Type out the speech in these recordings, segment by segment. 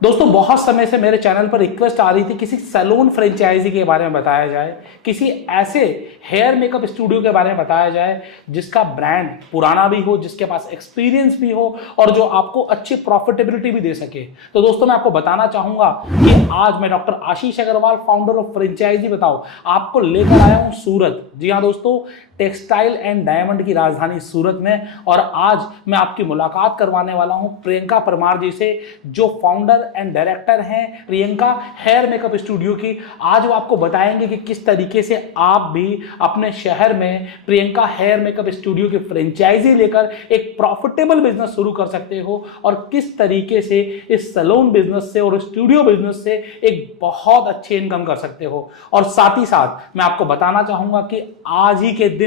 दोस्तों बहुत समय से मेरे चैनल पर रिक्वेस्ट आ रही थी किसी सैलून फ्रेंचाइजी के बारे में बताया जाए, किसी ऐसे हेयर मेकअप स्टूडियो के बारे में बताया जाए जिसका ब्रांड पुराना भी हो, जिसके पास एक्सपीरियंस भी हो और जो आपको अच्छी प्रॉफिटेबिलिटी भी दे सके। तो दोस्तों मैं आपको बताना चाहूंगा कि आज मैं doctor Ashish Agarwal, founder of franchise बताओ, आपको लेकर आया हूं सूरत। जी हाँ दोस्तों, टेक्सटाइल एंड डायमंड की राजधानी सूरत में। और आज मैं आपकी मुलाकात करवाने वाला हूं प्रियंका परमार जी से, जो फाउंडर एंड डायरेक्टर हैं प्रियंका हेयर मेकअप स्टूडियो की। आज वो आपको बताएंगे कि किस तरीके से आप भी अपने शहर में प्रियंका हेयर मेकअप स्टूडियो की फ्रेंचाइजी लेकर एक प्रॉफिटेबल बिजनेस शुरू कर सकते हो और किस तरीके से इस सैलून बिजनेस से और स्टूडियो बिजनेस से एक बहुत अच्छी इनकम कर सकते हो। और साथ ही साथ मैं आपको बताना चाहूंगा कि आज ही के दिन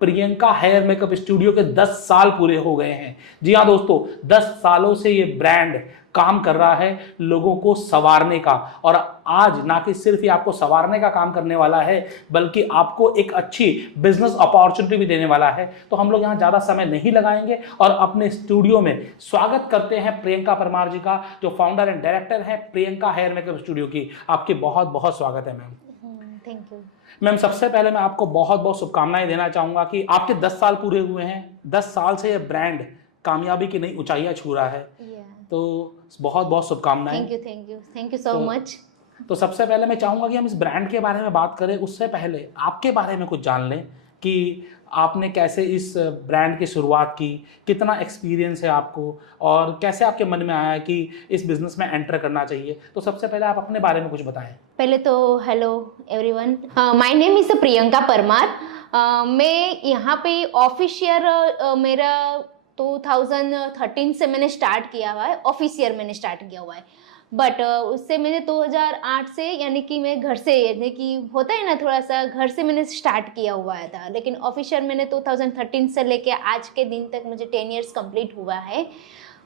प्रियंका हेयर मेकअप स्टूडियो के 10 साल पूरे हो गए हैं। जी हाँ दोस्तों, 10 सालों से ये ब्रांड काम कर रहा है लोगों को संवारने का, और आज ना कि सिर्फ ये आपको संवारने का काम करने वाला है बल्कि आपको एक अच्छी बिजनेस अपॉर्चुनिटी भी देने वाला है। तो हम लोग यहाँ ज्यादा समय नहीं लगाएंगे और अपने स्टूडियो में स्वागत करते हैं प्रियंका परमार जी का, जो फाउंडर एंड डायरेक्टर है प्रियंका हेयर मेकअप स्टूडियो की। आपकी बहुत बहुत स्वागत है मैम। Thank you ma'am. सबसे पहले मैं आपको बहुत बहुत शुभकामनाएं देना चाहूंगा कि आपके 10 साल पूरे हुए हैं। 10 साल से ये ब्रांड कामयाबी की नई ऊंचाइयां छू रहा है। तो बहुत बहुत शुभकामनाएं। Thank you so much. तो सबसे पहले मैं चाहूंगा कि हम इस ब्रांड के बारे में बात करें, उससे पहले आपके बारे में कुछ जान लें कि आपने कैसे इस ब्रांड की शुरुआत की, कितना एक्सपीरियंस है आपको और कैसे आपके मन में आया कि इस बिजनेस में एंटर करना चाहिए। तो सबसे पहले आप अपने बारे में कुछ बताएं। पहले तो hello everyone, my name is Priyanka Parmar. मैं यहाँ पे ऑफिशियल मेरा 2013 से मैंने स्टार्ट किया हुआ है, ऑफिशियल मैंने स्टार्ट किया हुआ है। बट उससे मैंने 2008 से, यानी कि मैं घर से, यानी कि होता है ना थोड़ा सा, घर से मैंने स्टार्ट किया हुआ था। लेकिन ऑफिशियल मैंने 2013 से लेके आज के दिन तक मुझे 10 इयर्स कंप्लीट हुआ है।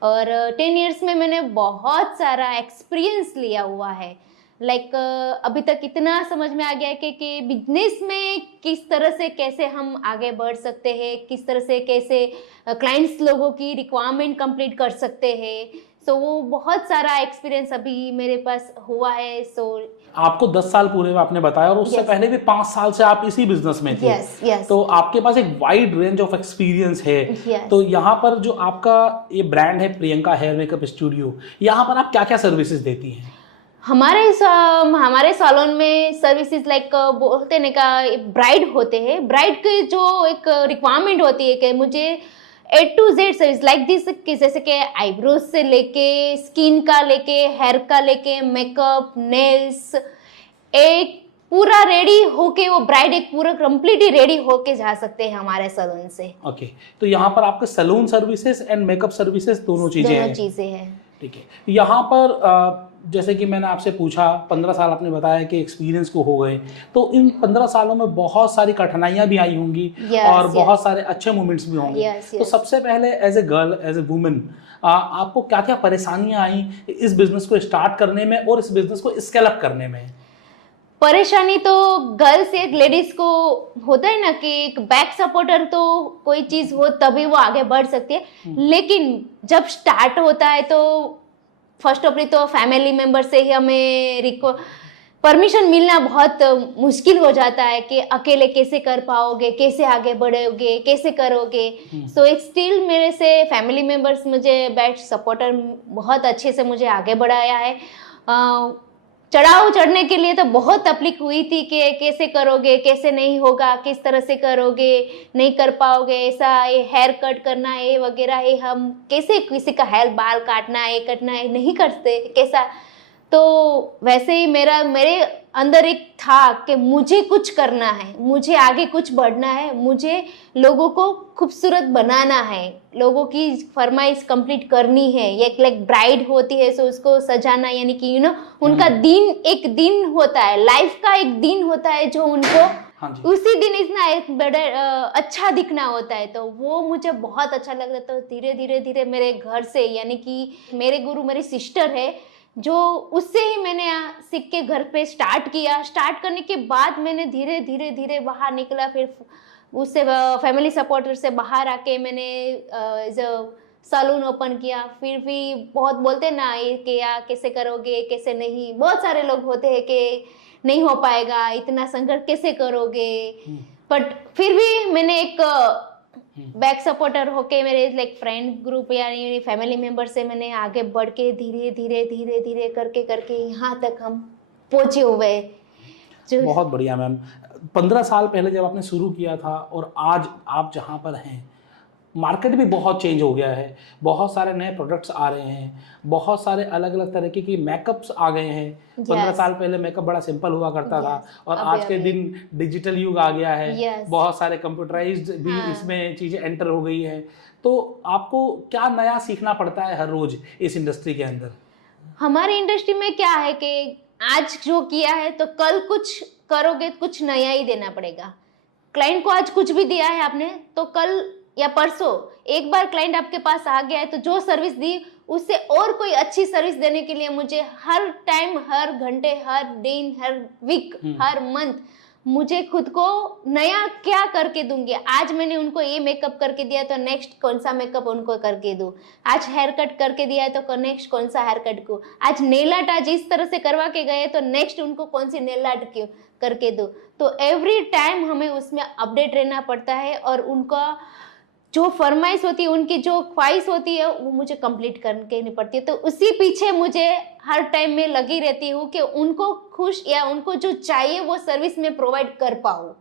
और 10 इयर्स में मैंने बहुत सारा एक्सपीरियंस लिया हुआ है। अभी तक इतना समझ में आ गया है कि बिजनेस में किस तरह से कैसे हम आगे बढ़ सकते हैं, किस तरह से कैसे क्लाइंट्स लोगों की रिक्वायरमेंट कंप्लीट कर सकते हैं। सो वो बहुत सारा एक्सपीरियंस अभी मेरे पास हुआ है। आपको 10 साल पूरे में आपने बताया, और उससे पहले भी 5 साल से आप इसी बिजनेस में थे। तो आपके पास एक वाइड रेंज ऑफ एक्सपीरियंस है। तो यहाँ पर जो आपका ये ब्रांड है प्रियंका हेयर मेकअप स्टूडियो, यहाँ पर आप क्या क्या सर्विसेज देती हैं? हमारे सैलून में सर्विसेज बोलते हैं का ब्राइड होते हैं। ब्राइड की जो एक रिक्वायरमेंट होती है कि मुझे A to Z service like this, जैसे कि आईब्रोज से लेके स्किन का लेके हेयर का लेके मेकअप, नेल्स, एक पूरा रेडी होके वो ब्राइड एक पूरा कंप्लीटली रेडी होके जा सकते हैं हमारे सैलून से। ओके, तो यहाँ पर आपके salon services and makeup services दोनों चीजें हैं। ठीक है। यहाँ पर जैसे कि मैंने आपसे पूछा 15 साल आपने बताया कि एक्सपीरियंस को हो गए, तो इन 15 सालों में बहुत सारी कठिनाइयां भी आई होंगी और बहुत सारे अच्छे मोमेंट्स भी होंगे। तो सबसे पहले as a girl, as a women, आपको क्या क्या परेशानियां आई इस बिजनेस को स्टार्ट करने में और इस बिजनेस को स्केल अप करने में? परेशानी तो गर्ल्स, एक लेडीज को होता है ना कि एक बैक सपोर्टर, तो कोई चीज हो तभी वो आगे बढ़ सकती है। लेकिन जब स्टार्ट होता है तो फर्स्ट ऑफ तो फैमिली मेंबर से ही हमें परमिशन मिलना बहुत मुश्किल हो जाता है कि अकेले कैसे कर पाओगे, कैसे आगे बढ़ोगे, कैसे करोगे। सो एक स्टिल मेरे से फैमिली मेंबर्स मुझे बैक सपोर्टर बहुत अच्छे से मुझे आगे बढ़ाया है। चढ़ाव चढ़ने के लिए तो बहुत तकलीफ हुई थी कि कैसे करोगे, कैसे नहीं होगा, किस तरह से करोगे, नहीं कर पाओगे, ऐसा ये हेयर कट करना है वगैरह, ये हम कैसे किसी का हेयर बाल काटना है, कटना है, नहीं करते कैसा। तो वैसे ही मेरे अंदर एक था कि मुझे कुछ करना है, मुझे आगे कुछ बढ़ना है, मुझे लोगों को खूबसूरत बनाना है, लोगों की फरमाइश कंप्लीट करनी है। एक ब्राइड होती है, सो उसको सजाना, यानी कि उनका दिन, एक दिन होता है, लाइफ का एक दिन होता है जो उनको उसी दिन इतना एक बड़ा अच्छा दिखना होता है। तो वो मुझे बहुत अच्छा लगता है। तो धीरे धीरे मेरे घर से, यानी कि मेरे गुरु मेरी सिस्टर है, जो उससे ही मैंने सीख के घर पे स्टार्ट किया। स्टार्ट करने के बाद मैंने धीरे धीरे बाहर निकला। फिर उससे फैमिली सपोर्टर से बाहर आके मैंने सैलून ओपन किया, फिर भी बहुत बोलते ना ये किया, कैसे करोगे कैसे नहीं, बहुत सारे लोग होते हैं कि नहीं हो पाएगा, इतना संघर्ष कैसे करोगे। बट फिर भी मैंने एक बैक सपोर्टर होके मेरे लाइक फ्रेंड ग्रुप यानी फैमिली मेंबर से मैंने आगे बढ़ के धीरे धीरे धीरे धीरे करके करके यहाँ तक हम पहुंचे हुए। बहुत बढ़िया मैम। 15 साल पहले जब आपने शुरू किया था और आज आप जहाँ पर हैं, मार्केट भी बहुत चेंज हो गया है, बहुत सारे नए प्रोडक्ट्स आ रहे हैं, बहुत सारे अलग अलग तरीके की मेकअप्स आ गए हैं। 15 साल पहले मेकअप बड़ा सिंपल हुआ करता था और आज के दिन डिजिटल युग आ गया है, बहुत सारे कंप्यूटराइज्ड भी इसमें चीज़ें एंटर हो गई हैं। तो आपको क्या नया सीखना पड़ता है हर रोज इस इंडस्ट्री के अंदर? हमारी इंडस्ट्री में क्या है कि आज जो किया है तो कल कुछ करोगे, कुछ नया ही देना पड़ेगा। क्लाइंट को आज कुछ भी दिया है आपने तो कल या परसों एक बार क्लाइंट आपके पास आ गया है तो जो सर्विस दी उससे और कोई अच्छी सर्विस देने के लिए मुझे हर टाइम, हर घंटे, हर दिन, हर वीक, हर मंथ मुझे खुद को नया क्या करके दूंगी। आज मैंने उनको ये मेकअप करके दिया तो नेक्स्ट कौन सा मेकअप उनको करके दूं। आज हेयर कट करके दिया है तो नेक्स्ट कौन सा हेयर कट को। आज नेल आर्ट आज इस तरह से करवा के गए तो नेक्स्ट उनको कौन सी नेल आर्ट क्यों करके दूं। तो एवरी टाइम हमें उसमें अपडेट रहना पड़ता है और उनका जो फरमाइश होती है, उनकी जो ख्वाहिश होती है वो मुझे कंप्लीट करके पड़ती है। तो उसी पीछे मुझे हर टाइम में लगी रहती हूँ कि उनको खुश या उनको जो चाहिए वो सर्विस में प्रोवाइड कर पाऊँ।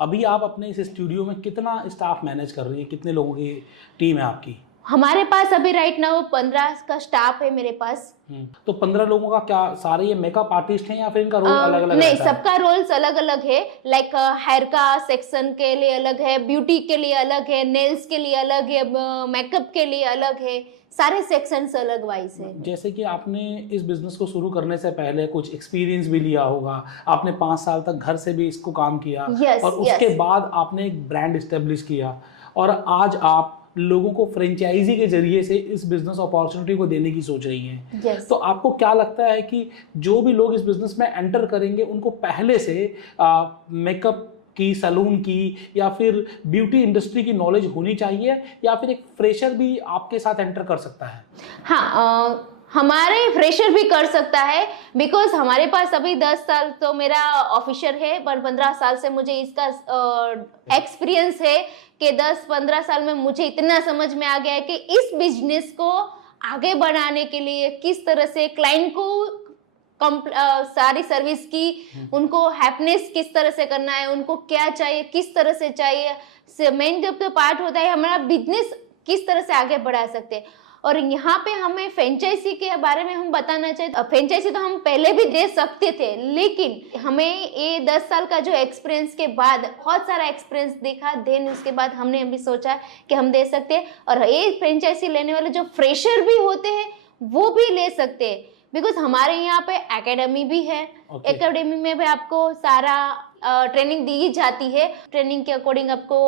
अभी आप अपने इस स्टूडियो में कितना स्टाफ मैनेज कर रही है, कितने लोगों की टीम है आपकी? हमारे पास अभी राइट नाउ 15 का स्टाफ है मेरे पास। तो 15 लोगों का क्या सारे ये मेकअप आर्टिस्ट हैं या फिर इनका रोल अलग अलग? नहीं, सबका रोल्स अलग अलग है। लाइक हेयर का सेक्शन के लिए अलग है, ब्यूटी के लिए अलग है, नेल्स के लिए अलग है, मेकअप के लिए अलग है, सारे सेक्शंस अलग वाइज है। जैसे कि आपने इस बिजनेस को शुरू करने से पहले कुछ एक्सपीरियंस भी लिया होगा, आपने 5 साल तक घर से भी इसको काम किया और उसके बाद आपने एक ब्रांड एस्टेब्लिश किया और आज आप लोगों को फ्रेंचाइजी के जरिए से इस बिजनेस अपॉर्चुनिटी को देने की सोच रही हैं। तो आपको क्या लगता है कि जो भी लोग इस बिजनेस में एंटर करेंगे उनको पहले से मेकअप की, सैलून की या फिर ब्यूटी इंडस्ट्री की नॉलेज होनी चाहिए या फिर एक फ्रेशर भी आपके साथ एंटर कर सकता है? हाँ, हमारे फ्रेशर भी कर सकता है बिकॉज हमारे पास अभी 10 साल तो मेरा ऑफिसर है पर 15 साल से मुझे इसका एक्सपीरियंस है कि 10-15 साल में मुझे इतना समझ में आ गया है कि इस बिजनेस को आगे बढ़ाने के लिए किस तरह से क्लाइंट को सारी सर्विस की, उनको हैप्पीनेस किस तरह से करना है, उनको क्या चाहिए, किस तरह से चाहिए। मेन जब तो पार्ट होता है हमारा बिजनेस किस तरह से आगे बढ़ा सकते हैं। और यहाँ पे हमें फ्रेंचाइजी के बारे में हम बताना चाहिए। फ्रेंचाइजी तो हम पहले भी दे सकते थे लेकिन हमें ये 10 साल का जो एक्सपीरियंस के बाद बहुत सारा एक्सपीरियंस देखा, देन उसके बाद हमने अभी सोचा कि हम दे सकते हैं। और ये फ्रेंचाइजी लेने वाले जो फ्रेशर भी होते हैं वो भी ले सकते हैं बिकॉज हमारे यहाँ पे एकेडमी भी है। एकेडमी में भी आपको सारा ट्रेनिंग दी जाती है। ट्रेनिंग के अकॉर्डिंग आपको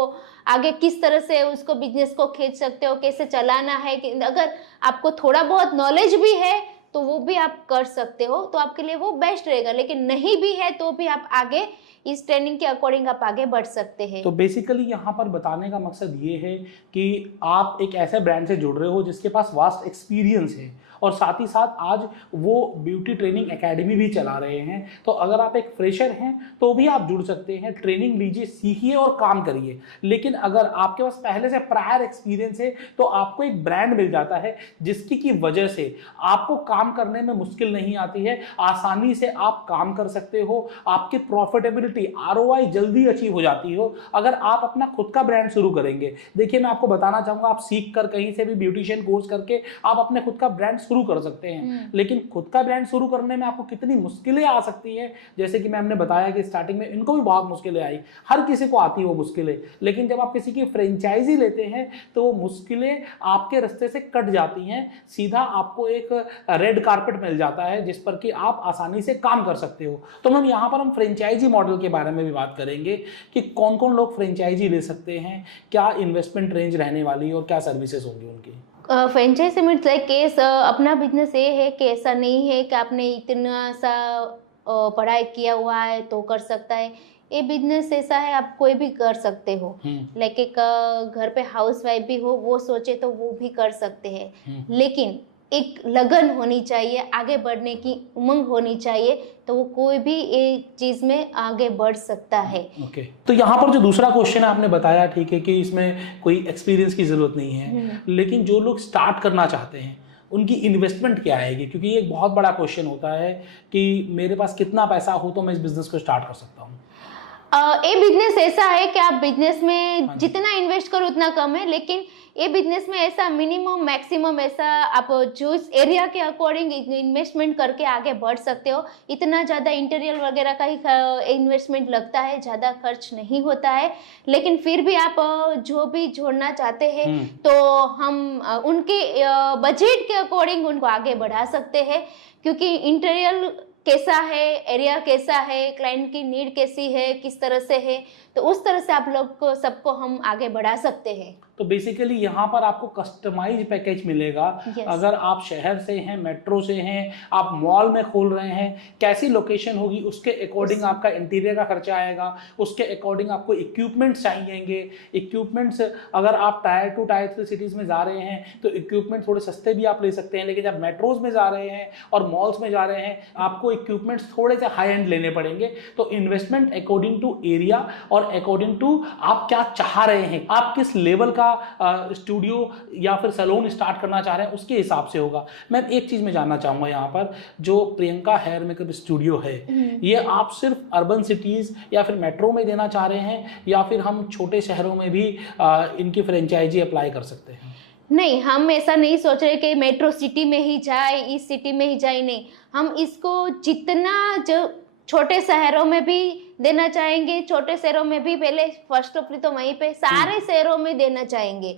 आगे किस तरह से उसको बिजनेस को खींच सकते हो, कैसे चलाना है। अगर आपको थोड़ा बहुत नॉलेज भी है तो वो भी आप कर सकते हो, तो आपके लिए वो बेस्ट रहेगा। लेकिन नहीं भी है तो भी आप आगे इस ट्रेनिंग के अकॉर्डिंग आप आगे बढ़ सकते हैं। तो बेसिकली यहाँ पर बताने का मकसद ये है कि आप एक ऐसे ब्रांड से जुड़ रहे हो जिसके पास वास्ट एक्सपीरियंस है और साथ ही साथ आज वो ब्यूटी ट्रेनिंग एकेडमी भी चला रहे हैं। तो अगर आप एक फ्रेशर हैं तो भी आप जुड़ सकते हैं, ट्रेनिंग लीजिए, सीखिए और काम करिए। लेकिन अगर आपके पास पहले से प्रायर एक्सपीरियंस है तो आपको एक ब्रांड मिल जाता है जिसकी की वजह से आपको काम करने में मुश्किल नहीं आती है, आसानी से आप काम कर सकते हो, आपकी प्रॉफिटेबिलिटी ROI जल्दी अचीव हो जाती हो अगर आप अपना खुद का ब्रांड शुरू करेंगे। देखिए मैं आपको बताना चाहूंगा, आप सीख कर कहीं से भी ब्यूटिशियन कोर्स करके आप अपने खुद का ब्रांड शुरू कर सकते हैं, लेकिन खुद का ब्रांड शुरू करने में आपको कितनी मुश्किलें आ सकती हैं। जैसे कि मैंने बताया कि स्टार्टिंग में इनको भी बहुत मुश्किलें आई, हर किसी को आती है वो मुश्किलें, लेकिन जब आप किसी की फ्रेंचाइजी लेते हैं तो वो मुश्किलें आपके रास्ते से कट जाती हैं, सीधा आपको एक रेड कारपेट मिल जाता है जिस पर कि आप आसानी से काम कर सकते हो। तो मैम यहाँ पर हम फ्रेंचाइजी मॉडल के बारे में भी बात करेंगे कि कौन कौन लोग फ्रेंचाइजी ले सकते हैं, क्या इन्वेस्टमेंट रेंज रहने वाली है और क्या सर्विसेज होंगी उनकी। फ्रेंचाइजी में लाइक अपना बिजनेस ये है कि ऐसा नहीं है कि आपने इतना सा पढ़ाई किया हुआ है तो कर सकता है। ये बिजनेस ऐसा है, आप कोई भी कर सकते हो। लाइक एक घर पे हाउस वाइफ भी हो, वो सोचे तो वो भी कर सकते हैं, लेकिन एक लगन होनी चाहिए, आगे बढ़ने की उमंग होनी चाहिए, तो वो कोई भी एक चीज में आगे बढ़ सकता है। ओके। तो यहाँ पर जो दूसरा क्वेश्चन आपने बताया, ठीक है कि इसमें कोई एक्सपीरियंस की जरूरत नहीं है, लेकिन जो लोग स्टार्ट करना चाहते हैं उनकी इन्वेस्टमेंट क्या आएगी? क्योंकि ये एक बहुत बड़ा क्वेश्चन होता है कि मेरे पास कितना पैसा हो तो मैं इस बिजनेस को स्टार्ट कर सकता हूँ। ये बिजनेस ऐसा है कि आप बिजनेस में जितना इन्वेस्ट करो उतना कम है, लेकिन ये बिजनेस में ऐसा मिनिमम मैक्सिमम ऐसा आप जो इस एरिया के अकॉर्डिंग इन्वेस्टमेंट करके आगे बढ़ सकते हो। इतना ज़्यादा इंटीरियर वगैरह का ही इन्वेस्टमेंट लगता है, ज़्यादा खर्च नहीं होता है, लेकिन फिर भी आप जो भी जोड़ना चाहते हैं तो हम उनके बजट के अकॉर्डिंग उनको आगे बढ़ा सकते हैं, क्योंकि इंटीरियर कैसा है, एरिया कैसा है, क्लाइंट की नीड कैसी है, किस तरह से है, तो उस तरह से आप लोग को सबको हम आगे बढ़ा सकते हैं। तो बेसिकली यहाँ पर आपको कस्टमाइज पैकेज मिलेगा। अगर आप शहर से हैं, मेट्रो से हैं, आप मॉल में खोल रहे हैं, कैसी लोकेशन होगी उसके अकॉर्डिंग आपका इंटीरियर का खर्चा आएगा, उसके अकॉर्डिंग आपको इक्विपमेंट्स चाहिएंगे। इक्विपमेंट्स अगर आप टायर 2 टायर 3 सिटीज़ में जा रहे हैं तो इक्विपमेंट थोड़े सस्ते भी आप ले सकते हैं, लेकिन जब मेट्रोज में जा रहे हैं और मॉल्स में जा रहे हैं आपको इक्विपमेंट्स थोड़े से हाई एंड लेने पड़ेंगे। तो इन्वेस्टमेंट अकॉर्डिंग टू एरिया और अकॉर्डिंग टू आप क्या चाह रहे हैं, आप किस लेवल का स्टूडियो या फिर सैलून स्टार्ट करना चाह रहे हैं, उसके हिसाब से होगा। मैं एक चीज में जानना चाहूंगा यहाँ पर, जो प्रियंका हेयर मेकअप स्टूडियो है, ये आप सिर्फ अर्बन सिटीज या फिर मेट्रो में देना चाह रहे हैं, या फिर हम छोटे शहरों में भी इनकी फ्रेंचाइजी अप्लाई कर सकते हैं? नहीं, हम ऐसा नहीं सोच रहे कि मेट्रो सिटी में ही जाए, इस सिटी में ही जाए, नहीं। हम इसको जितना जो छोटे शहरों में भी देना चाहेंगे, छोटे शहरों में भी पहले फर्स्ट ऑफ तो वहीं पे सारे शहरों में देना चाहेंगे,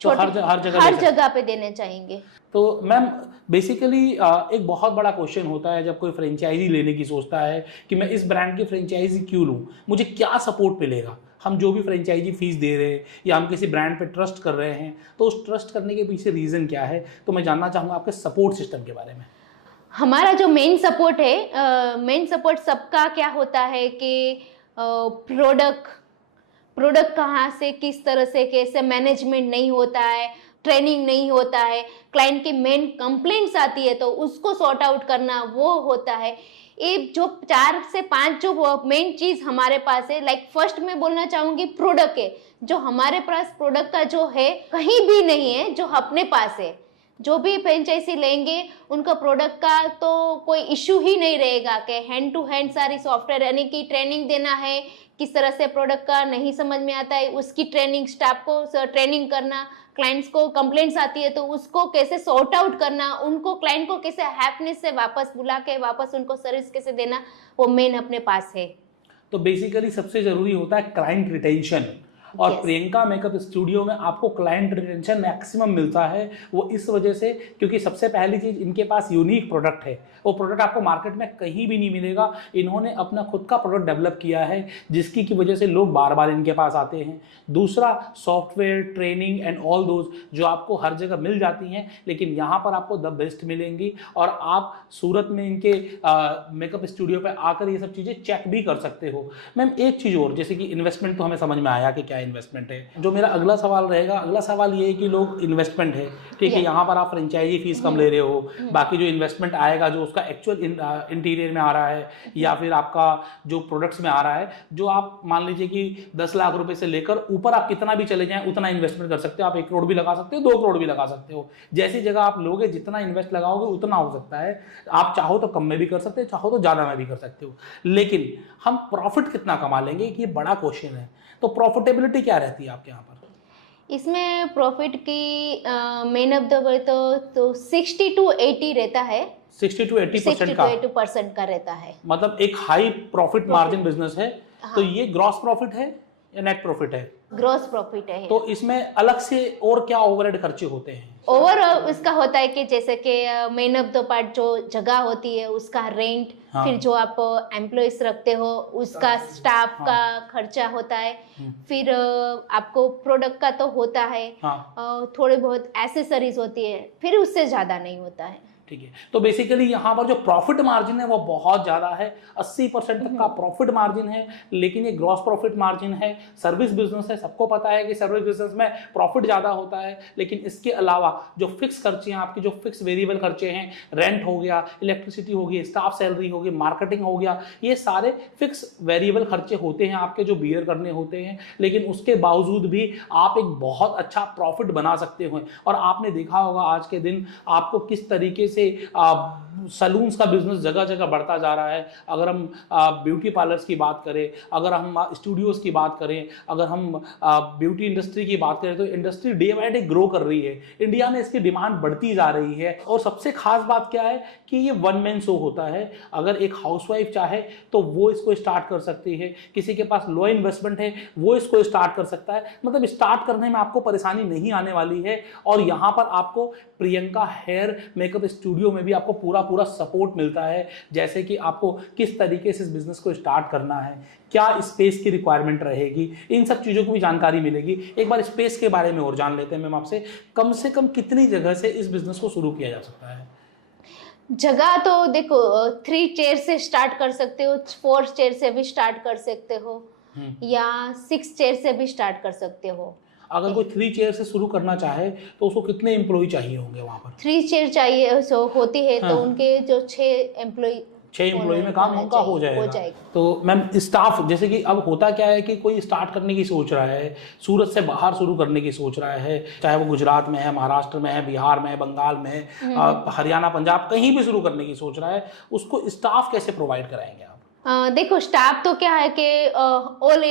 तो हर जगह पे देना चाहेंगे। तो मैम बेसिकली एक बहुत बड़ा क्वेश्चन होता है जब कोई फ्रेंचाइजी लेने की सोचता है कि मैं इस ब्रांड की फ्रेंचाइजी क्यों लूँ, मुझे क्या सपोर्ट मिलेगा। हम जो भी फ्रेंचाइजी फीस दे रहे हैं या हम किसी ब्रांड पे ट्रस्ट कर रहे हैं, तो उस ट्रस्ट करने के पीछे रीज़न क्या है? तो मैं जानना चाहूँगा आपके सपोर्ट सिस्टम के बारे में। हमारा जो मेन सपोर्ट है, मेन सपोर्ट सबका क्या होता है कि प्रोडक्ट कहाँ से, किस तरह से, कैसे मैनेजमेंट नहीं होता है, ट्रेनिंग नहीं होता है, क्लाइंट की मेन कंप्लेंट्स आती है तो उसको सॉर्ट आउट करना वो होता है। ये जो 4 से 5 जो मेन चीज हमारे पास है, लाइक फर्स्ट मैं बोलना चाहूंगी प्रोडक्ट है। जो हमारे पास प्रोडक्ट का जो है कहीं भी नहीं है, जो अपने पास है। जो भी फ्रेंचाइजी लेंगे उनका प्रोडक्ट का तो कोई इश्यू ही नहीं रहेगा कि हैंड टू हैंड सारी सॉफ्टवेयर, यानी कि ट्रेनिंग देना है, किस तरह से प्रोडक्ट का नहीं समझ में आता है उसकी ट्रेनिंग, स्टाफ को ट्रेनिंग करना, क्लाइंट्स को कंप्लेंट्स आती है तो उसको कैसे सॉर्ट आउट करना, उनको क्लाइंट को कैसे हैप्पीनेस से वापस बुला के वापस उनको सर्विस कैसे देना, वो मेन अपने पास है। तो बेसिकली सबसे जरूरी होता है क्लाइंट रिटेंशन, और प्रियंका मेकअप स्टूडियो में आपको क्लाइंट रिटेंशन मैक्सिमम मिलता है। वो इस वजह से क्योंकि सबसे पहली चीज इनके पास यूनिक प्रोडक्ट है, वो प्रोडक्ट आपको मार्केट में कहीं भी नहीं मिलेगा। इन्होंने अपना खुद का प्रोडक्ट डेवलप किया है जिसकी की वजह से लोग बार बार इनके पास आते हैं। दूसरा, software, training and all those जो आपको हर जगह मिल जाती हैं, लेकिन यहाँ पर आपको द बेस्ट मिलेंगी। और आप सूरत में इनके मेकअप स्टूडियो पर आकर ये सब चीज़ें चेक भी कर सकते हो। मैम एक चीज़ और, जैसे कि इन्वेस्टमेंट तो हमें समझ में आया कि क्या इन्वेस्टमेंट है। जो मेरा अगला सवाल रहेगा, अगला सवाल ये है कि लोग इन्वेस्टमेंट है, ठीक है, यहाँ पर आप फ्रेंचाइजी फीस कम ले रहे हो, बाकी जो इन्वेस्टमेंट आएगा जो उसका एक्चुअल इंटीरियर में आ रहा है या फिर आपका जो प्रोडक्ट्स में आ रहा है, जो आप मान लीजिए कि 10 लाख रुपए से लेकर ऊपर आप कितना भी चले जाएं उतना इन्वेस्टमेंट कर सकते हो। आप 1 करोड़ भी लगा सकते हो, 2 करोड़ भी लगा सकते हो। जैसी जगह आप लोगे, जितना इन्वेस्ट लगाओगे उतना हो सकता है। आप चाहो तो कम में भी कर सकते हो, चाहो तो ज्यादा में भी कर सकते हो, लेकिन हम प्रॉफिट कितना कमा लेंगे ये बड़ा क्वेश्चन है। तो प्रॉफिटेबिलिटी क्या रहती है आपके यहाँ पर? इसमें प्रॉफिट की मेन ऑफ द तो 60 to 80 रहता है। 60 to 80% का रहता है। मतलब एक हाई प्रॉफिट मार्जिन बिजनेस है। हाँ। तो ये ग्रॉस प्रॉफिट है या नेट प्रॉफिट है? ग्रॉस प्रॉफिट है। तो इसमें अलग से और क्या ओवरहेड खर्चे होते हैं? ओवर इसका होता है कि जैसे कि मेन ऑफ द पार्ट जो जगह होती है उसका रेंट, हाँ। फिर जो आप एम्प्लॉइज रखते हो उसका स्टाफ हाँ। का खर्चा होता है, फिर आपको प्रोडक्ट का तो होता है, हाँ। थोड़े बहुत एसेसरीज होती है, फिर उससे ज्यादा नहीं होता है। ठीक है। तो बेसिकली यहाँ पर जो प्रॉफिट मार्जिन है वो बहुत ज़्यादा है, 80% तक का प्रॉफिट मार्जिन है, लेकिन ये ग्रॉस प्रॉफिट मार्जिन है। सर्विस बिजनेस है, सबको पता है कि सर्विस बिजनेस में प्रॉफिट ज़्यादा होता है, लेकिन इसके अलावा जो फिक्स खर्चे हैं आपके, जो फिक्स वेरिएबल खर्चे हैं, रेंट हो गया, इलेक्ट्रिसिटी हो गई, स्टाफ सैलरी हो गई, मार्केटिंग हो गया, ये सारे फिक्स वेरिएबल खर्चे होते हैं आपके जो बियर करने होते हैं, लेकिन उसके बावजूद भी आप एक बहुत अच्छा प्रॉफिट बना सकते हो। और आपने देखा होगा आज के दिन आपको किस तरीके से सलून्स का बिजनेस जगह जगह बढ़ता जा रहा है। अगर हम ब्यूटी पार्लर्स की बात करें, अगर हम स्टूडियोज़ की बात करें, अगर हम ब्यूटी इंडस्ट्री की बात करें, तो industry day by day grow कर रही है। इंडिया में इसकी डिमांड बढ़ती जा रही है। और सबसे खास बात क्या है कि ये वन मैन शो होता है। अगर एक हाउसवाइफ चाहे तो वो इसको स्टार्ट कर सकती है, किसी के पास लो इन्वेस्टमेंट है वो इसको स्टार्ट कर सकता है। मतलब स्टार्ट करने में आपको परेशानी नहीं आने वाली है। और यहाँ पर आपको प्रियंका हेयर मेकअप स्टूडियो में भी आपको पूरा सपोर्ट मिलता है, जैसे कि आपको किस तरीके से इस बिजनेस को स्टार्ट करना है, क्या स्पेस की रिक्वायरमेंट रहेगी, इन सब चीज़ों की भी जानकारी मिलेगी। एक बार स्पेस के बारे में और जान लेते हैं मैम आपसे, कम से कम कितनी जगह से इस बिजनेस को शुरू किया जा सकता है? जगह तो देखो 3 चेयर से स्टार्ट कर सकते हो, 4 चेयर से भी स्टार्ट कर सकते हो, या 6 चेयर से भी स्टार्ट कर सकते हो। अगर कोई 3 चेयर से शुरू करना चाहे तो उसको कितने एम्प्लॉय चाहिए होंगे वहाँ पर? 3 चेयर चाहिए होती है तो उनके जो 6 एम्प्लॉय में काम उनका हो जाएगा। तो मैम स्टाफ, जैसे कि अब होता क्या है कि कोई स्टार्ट करने की सोच रहा है, सूरत से बाहर शुरू करने की सोच रहा है, चाहे वो गुजरात में है, महाराष्ट्र में है, बिहार में है, बंगाल में है, हरियाणा, पंजाब, कहीं भी शुरू करने की सोच रहा है, उसको स्टाफ कैसे प्रोवाइड कराएंगे आप? देखो स्टाफ तो क्या है कि ऑल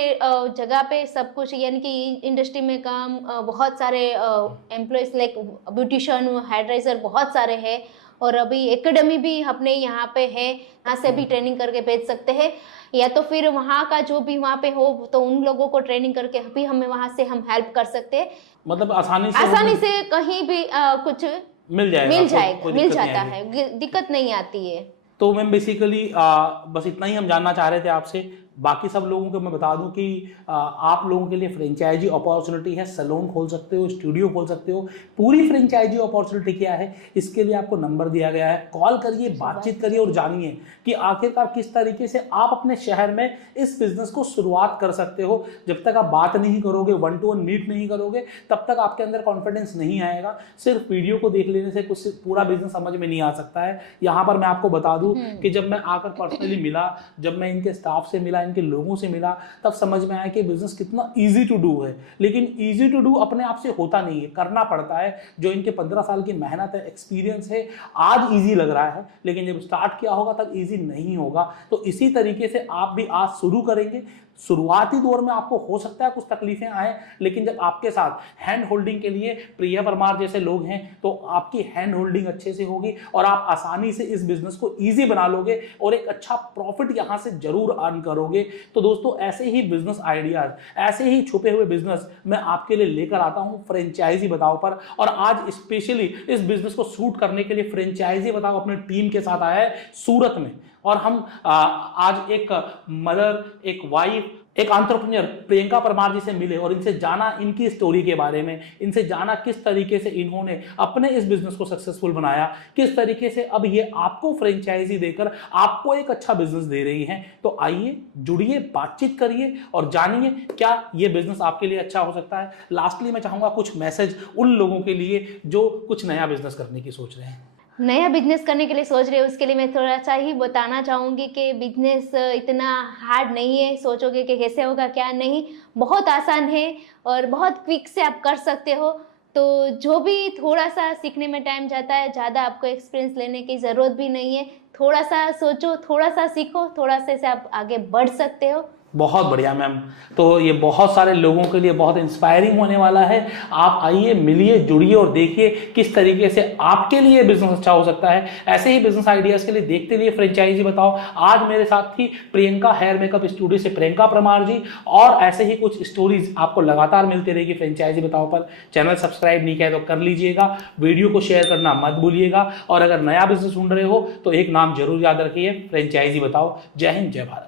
जगह पे सब कुछ, यानी कि इंडस्ट्री में काम बहुत सारे employees like beautician, hairdresser बहुत सारे हैं। और अभी एकेडमी भी अपने यहाँ पे है, यहाँ से भी ट्रेनिंग करके भेज सकते हैं, या तो फिर वहाँ का जो भी वहाँ पे हो तो उन लोगों को ट्रेनिंग करके भी हमें वहाँ से हम हेल्प कर सकते हैं। मतलब आसानी से कहीं भी कुछ मिल जाता है, दिक्कत नहीं आती है। तो मैम बेसिकली बस इतना ही हम जानना चाह रहे थे आपसे। बाकी सब लोगों को मैं बता दूं कि आप लोगों के लिए फ्रेंचाइजी अपॉर्चुनिटी है, सैलून खोल सकते हो, स्टूडियो खोल सकते हो। पूरी फ्रेंचाइजी अपॉर्चुनिटी क्या है, इसके लिए आपको नंबर दिया गया है, कॉल करिए, बातचीत करिए और जानिए कि आखिरकार किस तरीके से आप अपने शहर में इस बिजनेस को शुरुआत कर सकते हो। जब तक आप बात नहीं करोगे, 1-to-1 मीट नहीं करोगे, तब तक आपके अंदर कॉन्फिडेंस नहीं आएगा। सिर्फ वीडियो को देख लेने से कुछ पूरा बिजनेस समझ में नहीं आ सकता है। यहाँ पर मैं आपको बता दूं कि जब मैं आकर पर्सनली मिला, जब मैं इनके स्टाफ से मिला, इनके लोगों से मिला, तब समझ में आया कि बिजनेस कितना इजी टू डू है। लेकिन इजी टू डू अपने आप से होता नहीं है, करना पड़ता है। जो इनके 15 साल की मेहनत है, एक्सपीरियंस है, आज इजी लग रहा है, लेकिन जब स्टार्ट किया होगा तब इजी नहीं होगा। तो इसी तरीके से आप भी आज शुरू करेंगे। शुरुआती दौर में आपको हो सकता है कुछ तकलीफें आए, लेकिन जब आपके साथ हैंड होल्डिंग के लिए प्रिया परमार जैसे लोग हैं तो आपकी हैंड होल्डिंग अच्छे से होगी और आप आसानी से इस बिजनेस को इजी बना लोगे और एक अच्छा प्रॉफिट यहां से जरूर अर्न करोगे। तो दोस्तों ऐसे ही बिजनेस आइडियाज, ऐसे ही छुपे हुए बिजनेस मैं आपके लिए लेकर आता हूं फ्रेंचाइजी बताओ पर। और आज स्पेशली इस बिजनेस को शूट करने के लिए फ्रेंचाइजी बताओ अपने टीम के साथ आया है सूरत में। और हम आज एक मदर, एक वाइफ, एक एंटरप्रेन्योर प्रियंका परमार जी से मिले और इनसे जाना इनकी स्टोरी के बारे में, इनसे जाना किस तरीके से इन्होंने अपने इस बिजनेस को सक्सेसफुल बनाया, किस तरीके से अब ये आपको फ्रेंचाइजी देकर आपको एक अच्छा बिजनेस दे रही हैं। तो आइए, जुड़िए, बातचीत करिए और जानिए क्या ये बिजनेस आपके लिए अच्छा हो सकता है। लास्टली मैं चाहूंगा कुछ मैसेज उन लोगों के लिए जो कुछ नया बिजनेस करने की सोच रहे हैं। नया बिजनेस करने के लिए सोच रहे हो, उसके लिए मैं थोड़ा सा ही बताना चाहूँगी कि बिजनेस इतना हार्ड नहीं है। सोचोगे कि कैसे होगा, क्या नहीं, बहुत आसान है और बहुत क्विक से आप कर सकते हो। तो जो भी थोड़ा सा सीखने में टाइम जाता है, ज़्यादा आपको एक्सपीरियंस लेने की ज़रूरत भी नहीं है। थोड़ा सा सोचो, थोड़ा सा सीखो, थोड़ा से आप आगे बढ़ सकते हो। बहुत बढ़िया मैम। तो ये बहुत सारे लोगों के लिए बहुत इंस्पायरिंग होने वाला है। आप आइए, मिलिए, जुड़िए और देखिए किस तरीके से आपके लिए बिजनेस अच्छा हो सकता है। ऐसे ही बिजनेस आइडियाज के लिए देखते रहिए फ्रेंचाइजी बताओ। आज मेरे साथ थी प्रियंका हेयर मेकअप स्टूडियो से प्रियंका परमार जी, और ऐसे ही कुछ स्टोरीज आपको लगातार मिलती रहेगी फ्रेंचाइजी बताओ पर। चैनल सब्सक्राइब नहीं किया तो कर लीजिएगा, वीडियो को शेयर करना मत भूलिएगा, और अगर नया बिजनेस ढूंढ रहे हो तो एक नाम जरूर याद रखिए, फ्रेंचाइजी बताओ। जय हिंद, जय भारत।